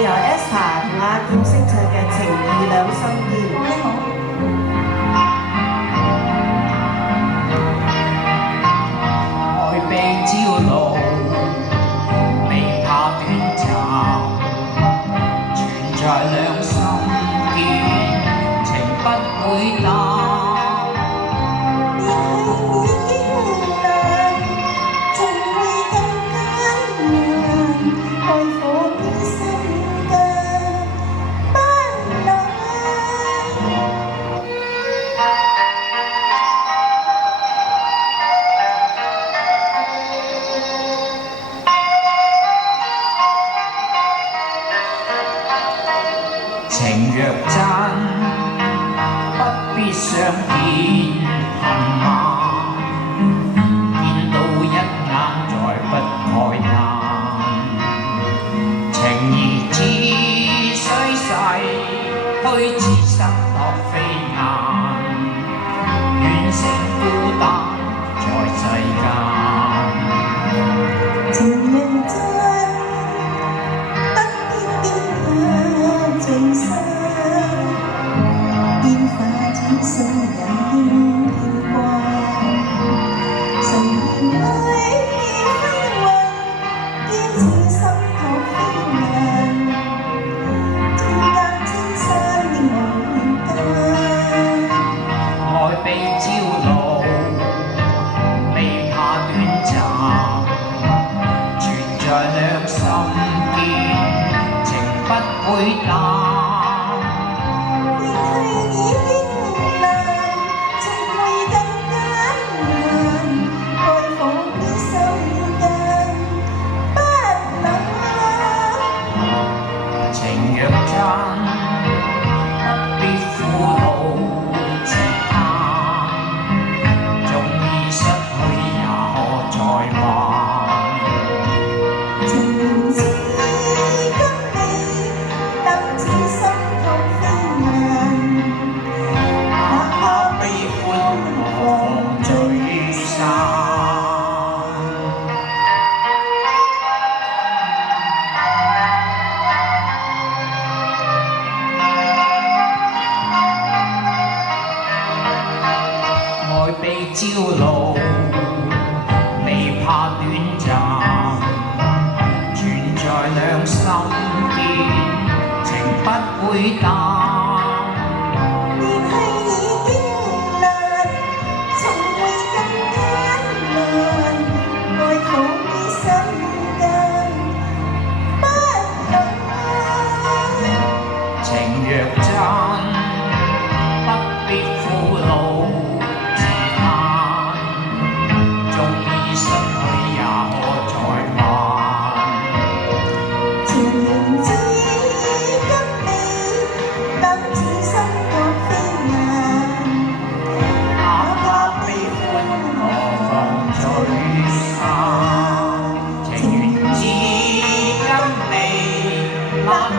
由 Esther 同阿劍聲唱嘅《情義兩心堅》。愛被朝露，未怕短暫，存在兩心堅，情不會淡。情若真，不必相見恨晚，見到一眼再不慨嘆。情義只須逝，虛此生托飛雁，願成孤單在世間。情若真。最深煙花只需人牽掛，誰願愛飛雲，堅持心托飛雁，縱隔千山的無間。愛被朝露，未怕短暫，存在兩心堅，情不會淡。愛被朝露，未怕短暫，存在兩心堅，情不會淡。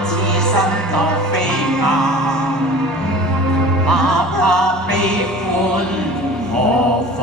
此心托飛雁，哪怕悲歡何妨？